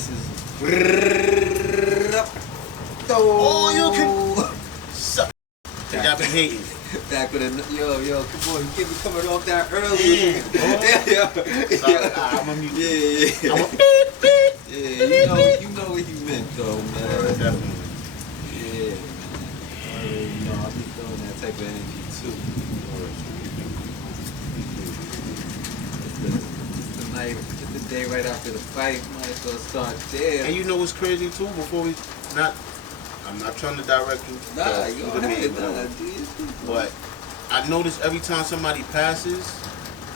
This is Watuptho. Oh, you can suck. Y'all been hating. Back with a yo, come on, you get me coming off that early. I'm a mute. Yeah. I'm a You know what you meant though, man. definitely. Yeah, man. I'll be feeling that type of energy too. It's the night, it's the day right after the fight. Might as well start there. And you know what's crazy too? I'm not trying to direct you. Nah, you to don't me, have bro. it, But I notice every time somebody passes,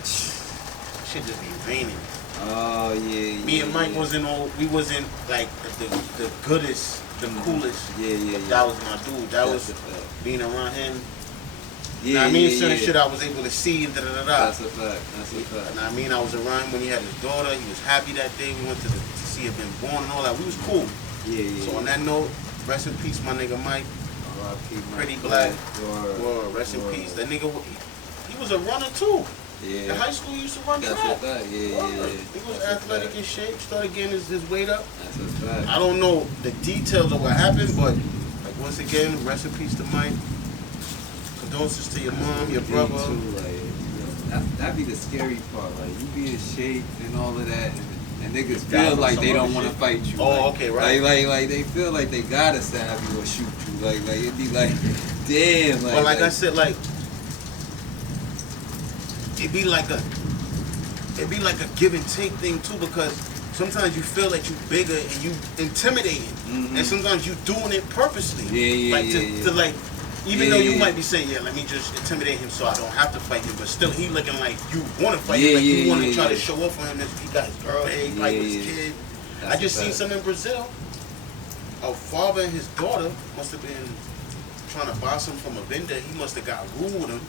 shit just be raining. Oh yeah. Me and Mike wasn't like the goodest, the coolest. Yeah. That was my dude. That That's was a fact. being around him. Yeah, I mean, certain shit I was able to see. That's a fact. And I mean, I was around when he had his daughter. He was happy that day. We went to see him being born and all that. We was cool. Yeah. So on that note, rest in peace, my nigga Mike. Pretty black. Word. Rest in peace. That nigga, he was a runner too. Yeah. In high school, he used to run track. That's a fact. Yeah. He was athletic in shape. Started getting his weight up. That's a fact. I don't know the details of what happened, but like once again, rest in peace to Mike. Condolences to your mom, your brother. Too, that'd be the scary part. Like you be in shape and all of that, and niggas feel like they don't want to fight you. Oh, okay, right. Like they feel like they gotta stab you or shoot you. Like it'd be like, damn. Like I said, like it'd be like a give and take thing too, because sometimes you feel that you bigger and you intimidating, and sometimes you doing it purposely. To like. Even though you might be saying, let me just intimidate him so I don't have to fight him, but still he looking like you want to fight him, like you want to try to show up for him. He got his girl here, he fight with his kid. I just seen something in Brazil. A father and his daughter must have been trying to buy something from a vendor. He must have got rude with him.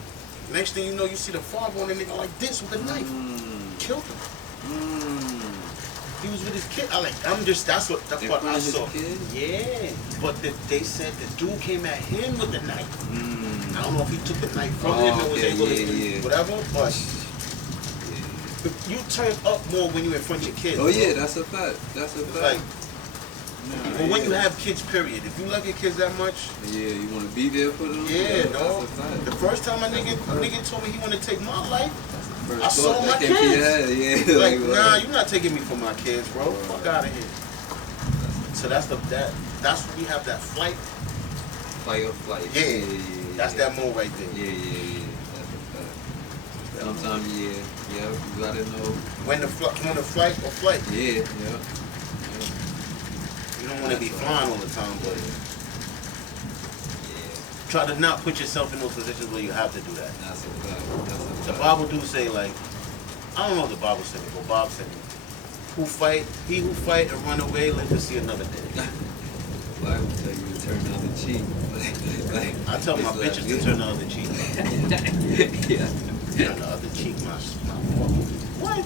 Next thing you know, you see the father on the nigga like this with a knife. Killed him. He was with his kid. That's what I saw. Yeah. But they said the dude came at him with the knife. I don't know if he took the knife from him and was able to whatever, but you turn up more when you're in front of your kids. Oh yeah, that's a fact. That's a fact. But when you have kids, period, if you love your kids that much, you want to be there for them. Yeah, dog. The first time a nigga told me he wanted to take my life, I saw my kids. Like, nah, you're not taking me for my kids, bro. Fuck out of here. So that's we have that fight or flight. Yeah. That's that move right there. Yeah. That's a fact. Sometimes, you gotta know when to fight or flight. Yeah. You don't want to be flying all the time, but try to not put yourself in those positions where you have to do that. That's a fact. The Bible do say, like, I don't know if the Bible said it, but Bob said it. He who fight and run away live to see another day. The Bible tell you to turn the other cheek. I tell my bitches to turn the other cheek. Turn the other cheek, my what?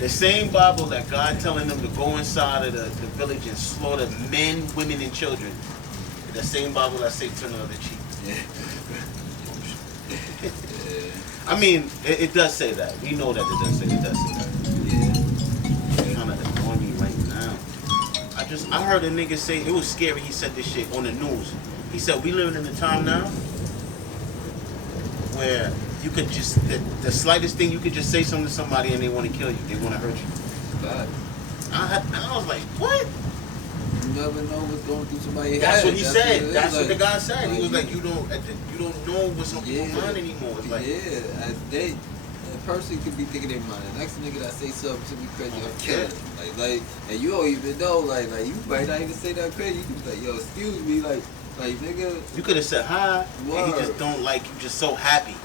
The same Bible that God telling them to go inside of the village and slaughter men, women, and children. The same Bible that say turn the other cheek. I mean, it does say that. We know that it does say that. It's kind of annoying me right now. I heard a nigga say, it was scary, he said this shit on the news. He said, we living in a time now where you could just, the slightest thing, you could just say something to somebody and they want to kill you. They want to hurt you. I was like, what? You never know what's going through somebody's That's head. what he said. That's what the guy said. He was like, you don't know what's on people's mind anymore. It's like, a person could be thinking in mind. The next nigga that say something to me crazy, I'm killing him. Like, and you don't even know. Like you might not even say that crazy. You could be like, yo, excuse me, like nigga. You could have said hi. And he just don't like you. Just so happy.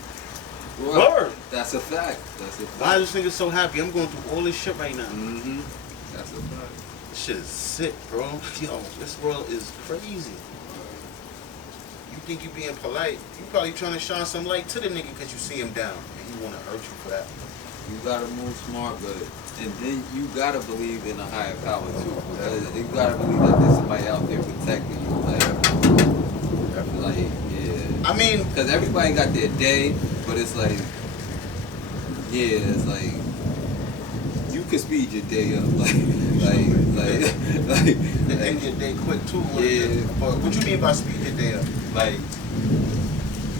Word. That's a fact. Why is this nigga so happy? I'm going through all this shit right now. That's a fact. This shit is sick, bro. Yo, this world is crazy. You think you being polite? You probably trying to shine some light to the nigga because you see him down and he want to hurt you for that. You gotta move smart, and then you gotta believe in a higher power too. You gotta believe that there's somebody out there protecting you. I mean, because everybody got their day, but it's like, it's like you could speed your day up. Like Like, end your day quick too. Yeah. But what you mean by speed your day up?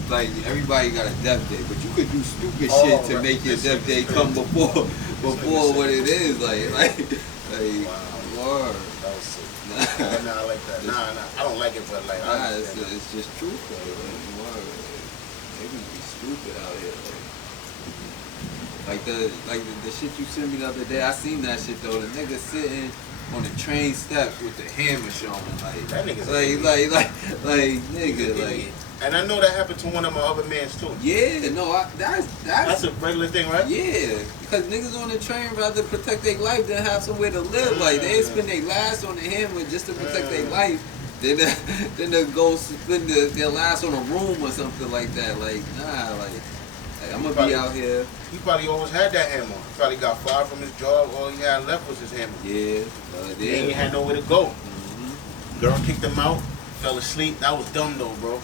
Like everybody got a death day, but you could do stupid shit to make your death day come before what it is. Like, wow. Word. That was sick. Nah, I like that. Nah, I don't like it, but like, it's just truth though. Word. Niggas be stupid out here. Like the shit you sent me the other day, I seen that shit though. The nigga sitting on the train steps with the hammer showing, like that nigga's nigga, like. And I know that happened to one of my other mans too. Yeah, no, that's a regular thing, right? Yeah, because niggas on the train rather protect their life than have somewhere to live. Like they spend their last on the hammer just to protect their life. Then they go spend their last on a room or something like that. Like nah, like I'm gonna be out here. He probably always had that hammer. He probably got fired from his job. All he had left was his hammer. Yeah, he ain't had nowhere to go. Girl kicked him out. Fell asleep. That was dumb though, bro.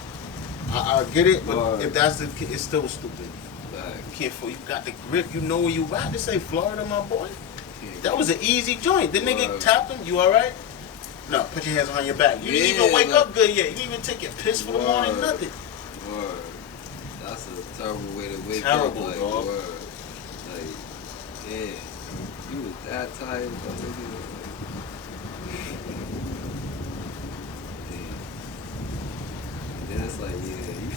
I get it, but if that's the case, it's still stupid. You can't fool. You got the grip. You know where you at. This ain't Florida, my boy. That was an easy joint. The nigga tapped him. You all right? No, put your hands behind your back. You didn't even wake up good yet. You didn't even take your piss for the morning. Nothing. Word. That's a terrible way to wake up. Like, dog. Word. Like, yeah. You was that tired, but then it's like, you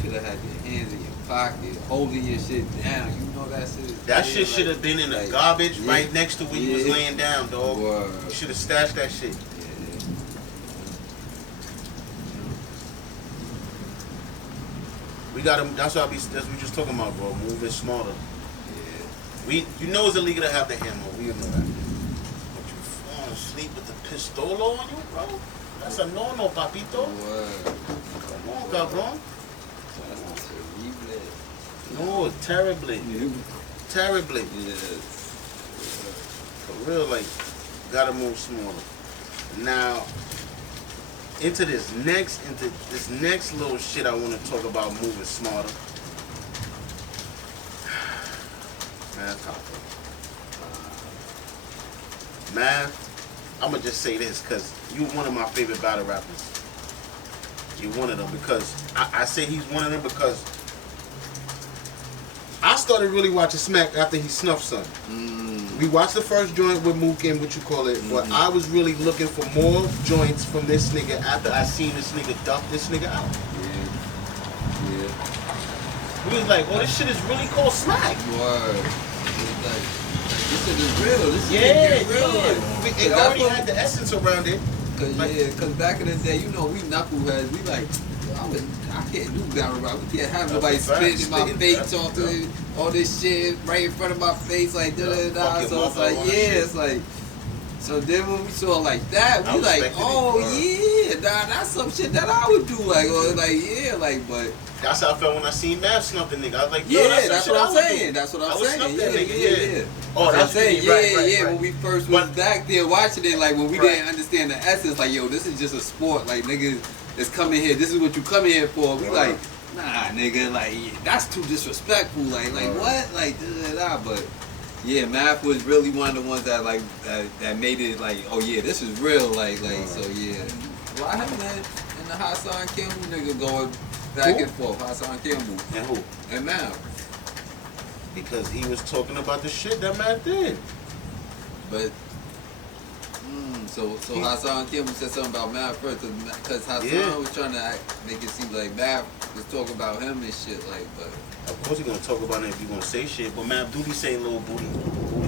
should have had your hands in your pocket, holding your shit down. You know that shit. That shit should have been in the garbage right next to where you was laying down, dog. Word. You should have stashed that shit. We got him. That's what we just talking about, bro. Moving smarter. Yeah. You know it's illegal to have the hammer. We know that. But you falling asleep with the pistolo on you, bro? That's a no-no, papito. Word. Come on, cabrón. That's terrible. No, terribly. Terribly. Yes. For real, like, gotta move smaller. Now, into this next little shit I want to talk about moving smarter. Math, I'm gonna just say this because you're one of my favorite battle rappers. You're one of them because I say he's one of them because I started really watching Smack after he snuffed son. We watched the first joint with Mook and what you call it, but I was really looking for more joints from this nigga after I seen this nigga dump this nigga out. Yeah. We was like, oh, this shit is really called Smack. Word. This shit is real. This shit is real. Like, it already had the essence around it. Cause back in the day, you know, we knuckleheads. We like, I can't do battle rap. We can't have nobody spitting in my face all this shit right in front of my face, like da-da-da. So it's like, it's like. So then when we saw like that, we like, that's some shit that I would do. Like, but. That's how I felt when I seen Mav snuff the nigga. I was like, that's what I'm saying. That's what I'm saying. Yeah. Oh, that's what I'm saying. Right. When we first was back there watching it, like when we didn't understand the essence, like, yo, this is just a sport. Like, niggas is coming here. This is what you coming here for. We like, nah, nigga, like, that's too disrespectful. Like what? Like, but. Yeah, Math was really one of the ones that like that made it like, oh yeah, this is real, like so yeah. Well, I haven't had in the Hassan Campbell nigga going back and forth. Hassan Campbell. And who? And Math. Because he was talking about the shit that Math did. But so Hassan Campbell said something about Math first, because Hassan was trying to make it seem like Math was talking about him and shit, like, but. Of course he's gonna talk about it if you're gonna say shit, but Mav do be saying little booty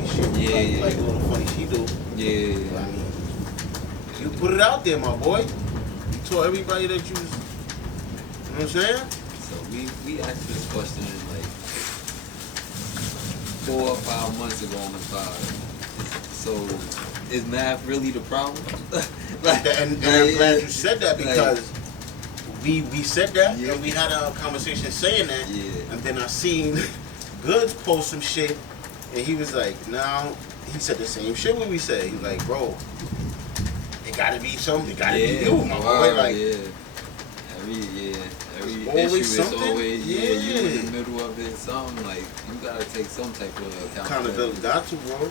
shit. Like little funny she do. Yeah. I mean, you put it out there, my boy. You told everybody that you was, you know what I'm saying? So we asked this question like 4 or 5 months ago on the pod. So is Mav really the problem? and I'm glad you said that because we said that and we had a conversation saying that, and then I seen Goods post some shit and he was like, no, he said the same shit when we said. He's like, bro, it gotta be something, it gotta be you, my boy. Like, every always issue something? is always you in the middle of it, something like you gotta take some type of accountability. Got to, bro.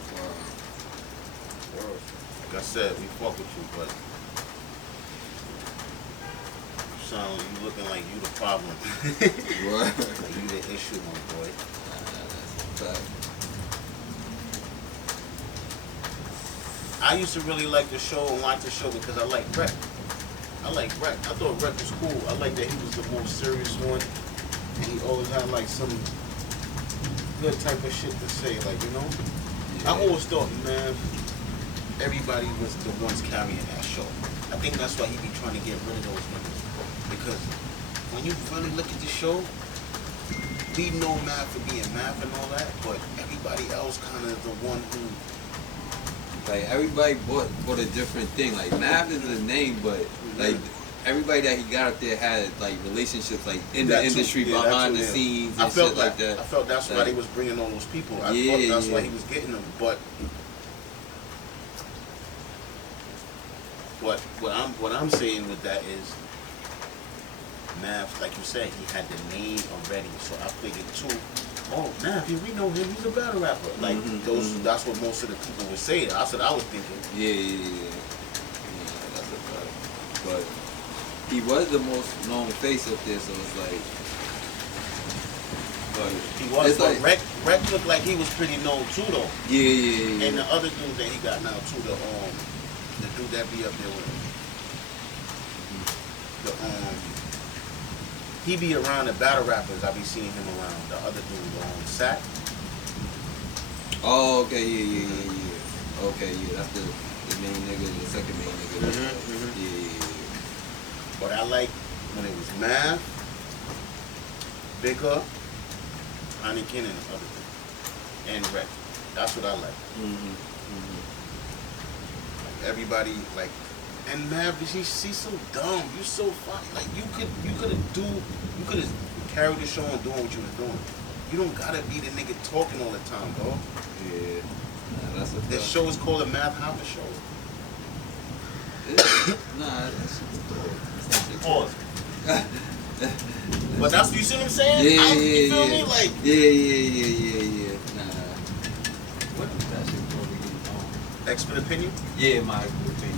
like I said, we fuck with you, but you looking like you the problem. What? Like you the issue, my boy. That's a fact. I used to really like the show and watch the show because I like Rec. I thought Rec was cool. I like that he was the most serious one, and he always had like some good type of shit to say, like, you know. Yeah. I always thought, man, everybody was the ones carrying that show. I think that's why he be trying to get rid of those niggas, because when you really look at the show, we know Math for being Math and all that, but everybody else kind of the one who. Like, everybody bought a different thing. Like, Math is a name, but like everybody that he got up there had like relationships, like in the industry, behind the scenes and shit like that. I felt that's why he was bringing all those people. I thought that's why he was getting them. But what I'm saying with that is, Math, like you said, he had the name already, so I figured too. Oh, Math, we know him. He's a battle rapper. Like that's what most of the people would say. That's what I was thinking. Yeah, that's a fact. But he was the most known face up there, so it's like. But he was. But like, Rec looked like he was pretty known too, though. Yeah. And the other dude that he got now too, the dude that be up there with him. He be around the battle rappers. I be seeing him around. The other dude, Sack. Oh, okay, yeah. Okay, yeah, that's the main nigga, the second main nigga. Yeah. But I like when it was Math, Bigger, Heineken, and the other dude, and Rec. That's what I like. Like everybody, like. And Mav, she's so dumb. You so funny. Like you could have carried the show on doing what you was doing. You don't gotta be the nigga talking all the time, bro. Yeah. Nah, that's a fact. The show is called a Math Hopper Show. Nah, that's pause. But that's, you see what I'm saying? Yeah, you feel me? Like yeah. Nah. What is that shit called? Expert Opinion? Yeah, my expert opinion.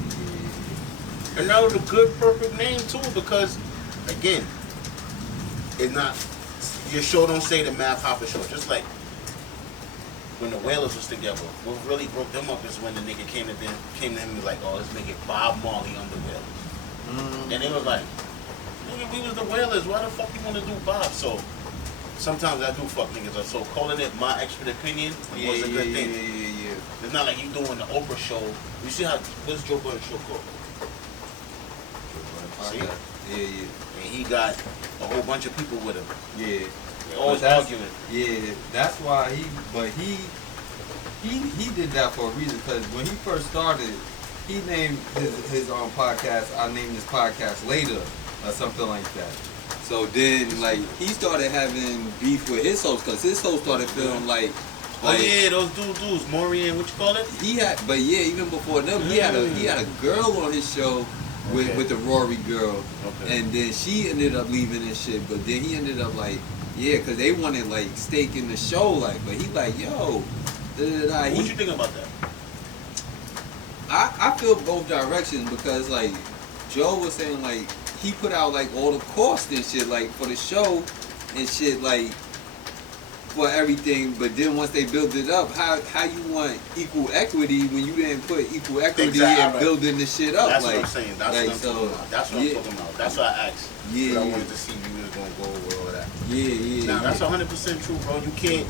And that was a good, perfect name too, because again, it's not, your show don't say the Math Hopper Show. Just like when the Wailers was together, what really broke them up is when the nigga came to him and was like, oh, let's make it Bob Marley on the Wailers. And they was like, nigga, we was the Wailers, why the fuck you want to do Bob? So sometimes I do fuck niggas up. So calling it My Expert Opinion was a good thing. Yeah. It's not like you doing the Oprah show. You see how, what's Joe Budden's show called? See? Yeah. And he got a whole bunch of people with him. Yeah. They're always arguing. Yeah, that's why he did that for a reason, because when he first started, he named his own podcast, I named this podcast Later, or something like that. So then, like, he started having beef with his host, because his host started feeling like, oh yeah, those dudes, Maureen, what you call it? He had, but yeah, even before them, he had a girl on his show with the Rory girl, and then she ended up leaving and shit. But then he ended up like, yeah, because they wanted like stake in the show, like, but he like, yo, What you think about that? I feel both directions, because like Joe was saying, like, he put out like all the costs and shit, like for the show and shit, like for everything. But then once they build it up, how you want equal equity when you didn't put equal equity in building the shit up? That's like, what I'm saying. That's like, what I'm talking about. That's what I'm talking about. That's why I asked. Yeah. I wanted to see if you was gonna go over all that. Yeah. Now that's 100% true, bro. You can't.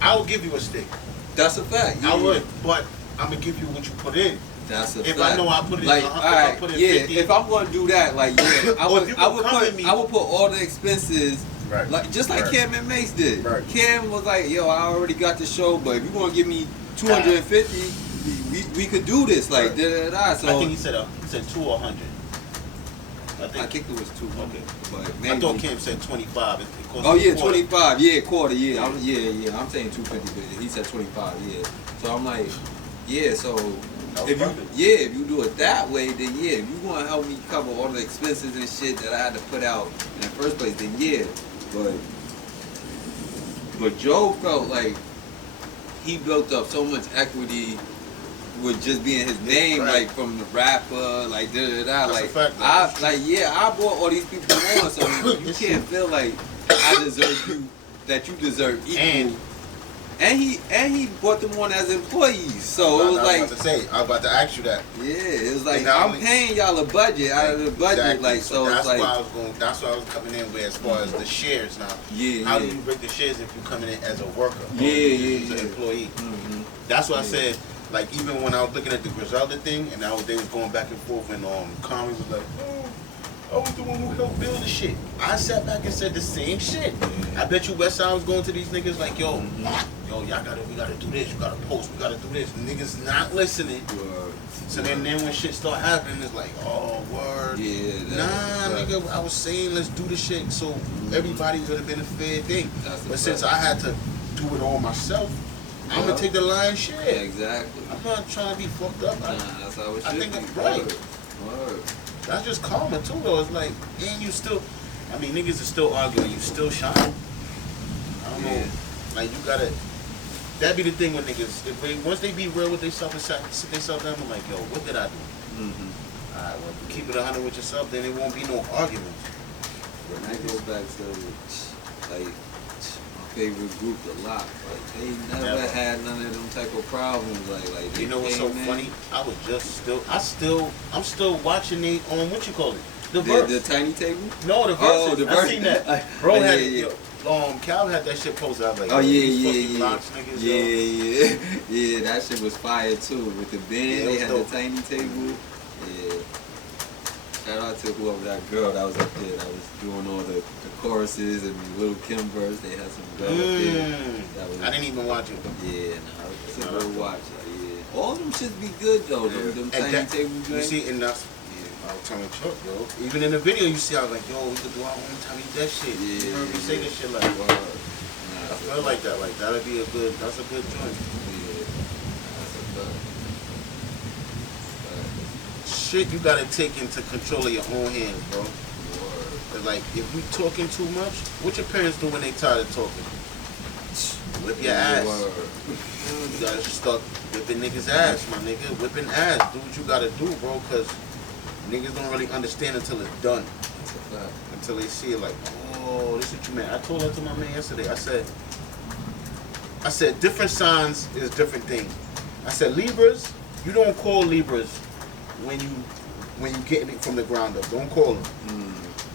I will give you a stick. That's a fact. I would, but I'm gonna give you what you put in. That's a if fact. I know I put it like, in 100, right, I put in 50. If I'm gonna do that, like, yeah, I would put all the expenses. Right. Like, just like Cam and Mace did. Right. Cam was like, yo, I already got the show, but if you want to give me 250, we could do this. Like, So I think he said 2 or 100. I think it was 200. Okay. But maybe. I thought Cam said 25. Oh yeah, 25. Yeah, quarter. Yeah, I'm saying 250, but he said 25. Yeah. So I'm like, yeah. So if you do it that way, then yeah. If you want to help me cover all the expenses and shit that I had to put out in the first place, then yeah. But Joe felt like he built up so much equity with just being his name, like from the rapper, like That's a fact, I brought all these people on, so you can't feel like I deserve you, that you deserve equal. And he brought them on as employees, so it was like. I was about to ask you that. Yeah, it was like I'm paying y'all a budget out of the budget, exactly. like so. That's it's like why I was going. That's why I was coming in with as far as the shares now. Yeah. How do you break the shares if you're coming in as a worker? Yeah. As an employee. That's why I said. Like even when I was looking at the Griselda thing, and they was going back and forth, and Conway was like, I was the one who helped build the shit. I sat back and said the same shit. I bet you Westside was going to these niggas like, yo, we gotta do this, you gotta post, we gotta do this. Niggas not listening. Word. So then when shit start happening, it's like, oh, word. Yeah. Nigga, I was saying let's do the shit so everybody would have been a fair thing. But since I had to do it all myself, I'm gonna take the lion's share. Yeah, exactly. I'm not trying to be fucked up. That's how it should be. I think it's right. Word. That's just karma too, though. It's like, and you still, I mean, niggas are still arguing. You still shine. I don't know. Like you gotta. That be the thing with niggas. If they, once they be real with themselves and sit themselves down, I'm like, yo, what did I do? Alright, well, keep it 100 with yourself, then it won't be no arguments. When I go back to like my favorite group, The Lock, like they never had none of them type of problems. Like you know what's so funny? I was just I'm still watching the what you call it? The verse. The Tiny Table? No, the verse. Oh, the verse. I seen that. Bro had Cal had that shit posted. I was like, oh yeah. Locks, niggas, yeah, that shit was fire too. With the band, they had the Tiny Table. Yeah. Shout out to whoever that girl that was up there that was doing all the choruses and the Little Kim verse. They had some girl up there. I didn't even watch it. Yeah, it's a good watch. Yeah. All of them should be good though. Them Tiny Table joints. You see, and that's I was telling Chuck, yo. Even in the video, you see, I was like, yo, we could do our own Tiny that shit. You heard me say this shit like, I feel like that. Like that's a good joint. Yeah, that's a fact. Shit you gotta take into control of your own hands, bro. Cause like if you talking too much, what your parents do when they tired of talking? Whip your ass. You gotta start whipping niggas' ass, my nigga. Whipping ass. Do what you gotta do, bro. Cause niggas don't really understand until it's done. That's a fact. Until they see it like, oh, this is what you meant. I told that to my man yesterday. I said different signs is different things. I said Libras, you don't call Libras when you getting it from the ground up. Don't call them.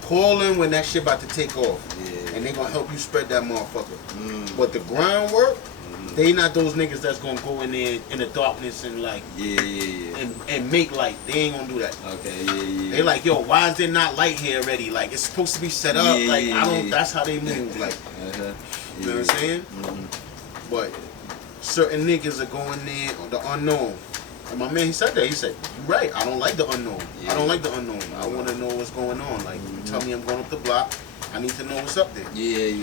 Call them when that shit about to take off. Yeah. And they gonna help you spread that motherfucker. But the groundwork, they not those niggas that's gonna go in there in the darkness and like and make light. They ain't gonna do that. Okay, They like, yo, why is there not light here already? Like it's supposed to be set up. That's how they move. Like you know what I'm saying? But certain niggas are going there on the unknown. And my man, he said that. He said, "You're right. I don't like the unknown. I don't like the unknown. I want to know what's going on. Like, you tell me I'm going up the block. I need to know what's up there." Yeah.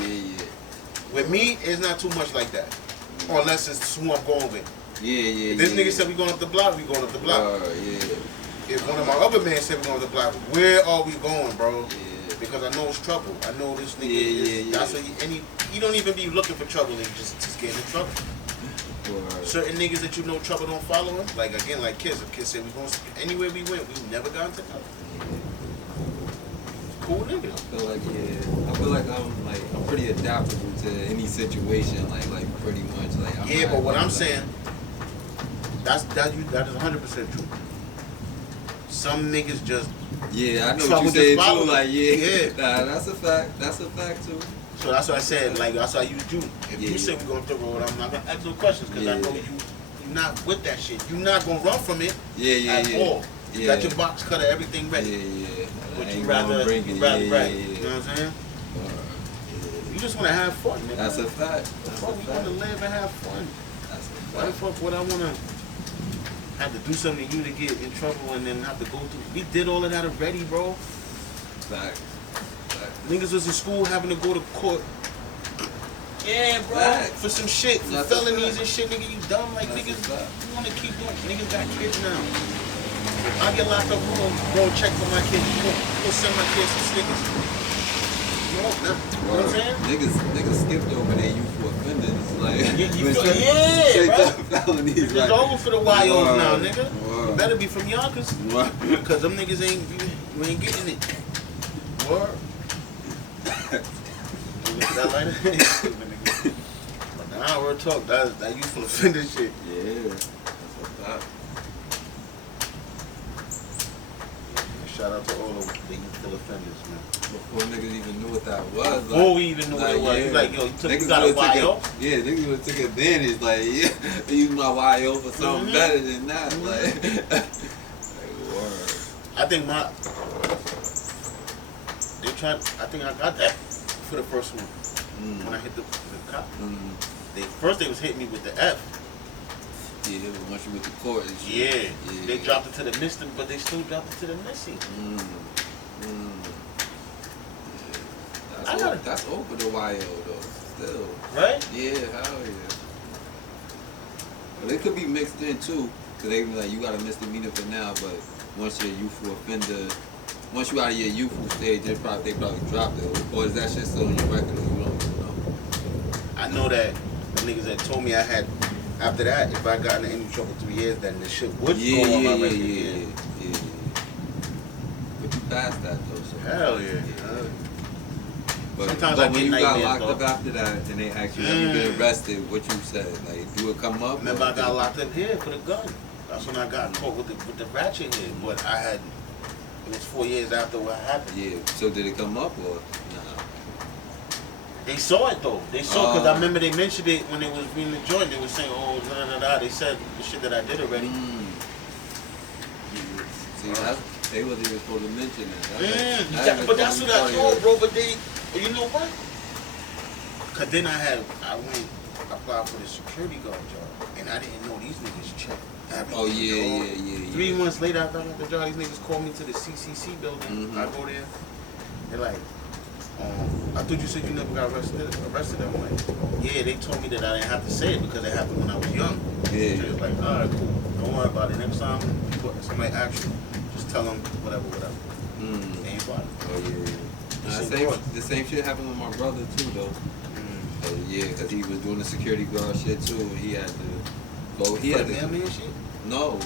With me, it's not too much like that. Or unless it's who I'm going with. Yeah. If this nigga said we going up the block, we going up the block. If one of my other men said we going up the block, where are we going, bro? Because I know it's trouble. I know this nigga that's what he don't even be looking for trouble and just getting in trouble. Certain niggas that you know trouble don't follow him. Like again, like kids. If kids say we going anywhere we went, we never got into trouble. Cool nigga. I feel like I'm pretty adaptable to any situation. Like pretty much like. But what I'm saying, that is 100% true. Some niggas just. Yeah, I know what you saying too. Like nah, that's a fact. That's a fact too. So that's what I said, like, that's why you do. If you say we're going up the road, I'm not going to ask no questions because I know you're not with that shit. You're not going to run from it at all. You got your box cutter, everything ready. But you rather, right. You know what I'm saying? You just want to have fun, nigga. That's a fact. We want to live and have fun. That's a fact. Why the fuck would I want to have to do something to you to get in trouble and then have to go through? We did all of that already, bro. Fact. Niggas was in school having to go to court. Yeah, bro. For some shit, for felonies and shit, nigga, you dumb. Like, niggas, you want to keep doing. Niggas got kids now. If I get locked up, who gon' go check for my kids? Who gon' send my kids some Snickers? You talk. You know what I'm saying? Niggas skipped over their youthful offenders. Like, felonies. It's like, over for the YOs now, nigga. You better be from Yonkers. Because them niggas you ain't getting it. Word. That like but nah, real talk. That youthful offender shit. Yeah. That's what's up. Shout out to all the youthful offenders, man. Before niggas even knew what that was. Before we even knew what it was. Yeah. Like, yo, you got a YO? Yeah, niggas would have took advantage. Like, yeah, they use my YO for something better than that. Like, word. I think I think I got that for the first one. When I hit the cop. They was hitting me with the F. Yeah, once you went to court. Yeah. They dropped it to the missing, but they still dropped it to the missing. Yeah. That's over the YO though, still. Right? Yeah, hell yeah. But it could be mixed in too, because they be like, you got a misdemeanor for now, but once you're a youthful offender, once you out of your youthful stage, they probably dropped it. Or is that shit still on your record or you don't even know? I know that the niggas that told me I had, after that, if I got in any trouble 3 years, then the shit would go on my record. Yeah. But you passed that though, so. Hell yeah. But, sometimes but I when you got locked though. up after that and they asked you, have you been arrested, what you said? Like, do it come up? Remember I got locked up here for the gun. That's when I got caught with the ratchet here. But it was 4 years after what happened. Yeah, so did it come up or nah? They saw it though. They saw because I remember they mentioned it when they was being the joint. They was saying, oh, da. They said the shit that I did already. Yeah. See, they wasn't even supposed to mention that. But that's what I told, bro. But you know what? Cause then I went applied for the security guard job, and I didn't know these niggas checked everything. Oh yeah. 3 months later, after I got the job, these niggas called me to the CCC building. I go there. They're like, I thought you said you never got arrested. I'm like, yeah, they told me that I didn't have to say it because it happened when I was young. Yeah. So it was like, all right, cool. Don't worry about it. Next time somebody asks you, just tell them whatever. They ain't about it. Oh yeah. The same shit happened with my brother too, though. Yeah, because he was doing the security guard shit too. He had to go. He had to. Mailman shit? No.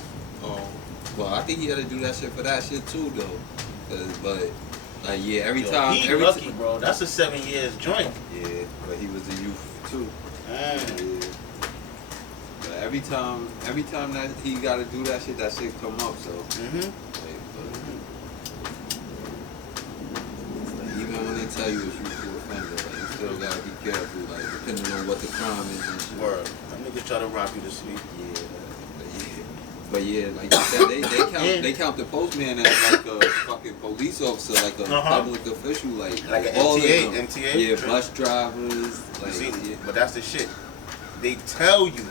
Well, I think he had to do that shit for that shit too, though. But. Like every time. He lucky, bro. That's a 7 years joint. Yeah, but he was a youth too. Yeah. But every time that he got to do that shit come up. So. Even when they tell you it's youthful offender, you still gotta be careful. Like depending on what the crime is and shit. Word. That nigga try to rock you to sleep. But yeah, like you said, they count the postman as like a fucking police officer, like a public official, like an all MTA. of them. Yeah, bus drivers. Like, see, but that's the shit. They tell you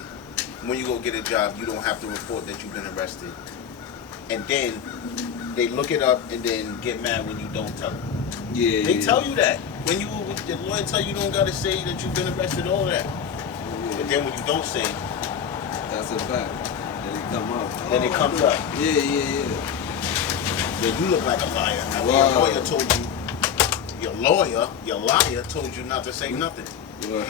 when you go get a job, you don't have to report that you've been arrested, and then they look it up and then get mad when you don't tell them. Yeah, they tell you that when the lawyer tell you don't gotta say that you've been arrested, all that. But then when you don't say, that's a fact. Then it comes up. Yeah. Then you look like a liar. I mean, your liar told you not to say nothing. Word.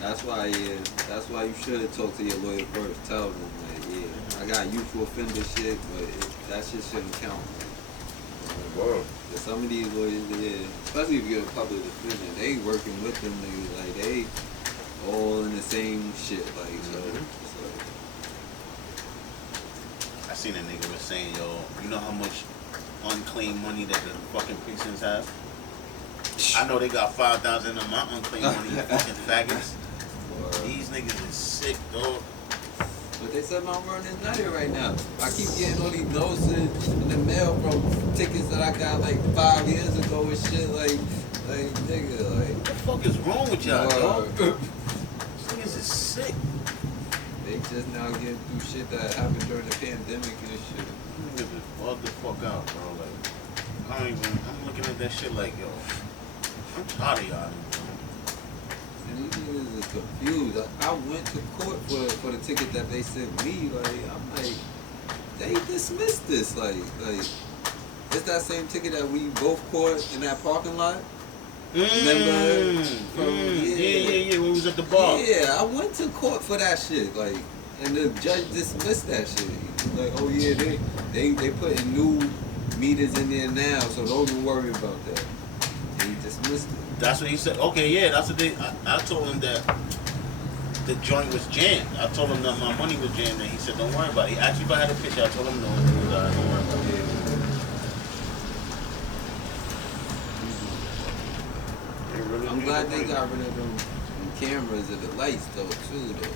That's why you should talk to your lawyer first. Tell them, like, I got youthful offender shit, but that shit shouldn't count. Word. Some of these lawyers, especially if you're a public defender, they working with them niggas, like they all in the same shit, like so. I seen a nigga was saying, yo, you know how much unclaimed money that the fucking precincts have? I know they got 5,000 of my unclaimed money, you fucking faggots. These niggas is sick, dog. But they said Mount Vernon is nutty right now. I keep getting all these notes in the mail from tickets that I got like 5 years ago and shit, like nigga, like what the fuck is wrong with y'all, dog? Niggas is sick. They just now getting through shit that happened during the pandemic and shit. Niggas is bugged the fuck out, bro. Like, I'm looking at that shit like, yo, I'm tired of y'all. And these niggas is confused. I went to court for the ticket that they sent me. Like, I'm like, they dismissed this. Like, It's that same ticket that we both caught in that parking lot. Remember? Yeah. When we was at the bar. Yeah, I went to court for that shit. Like, and the judge dismissed that shit. Like, oh yeah, they putting new meters in there now, so don't even worry about that. And he dismissed it. That's what he said. Okay, yeah, that's what they. I told him that the joint was jammed. I told him that my money was jammed, and he said, "Don't worry about it." He asked me if I had a picture. I told him no. He was like, "Don't worry about it." I'm glad they got rid of them cameras and the lights though too though.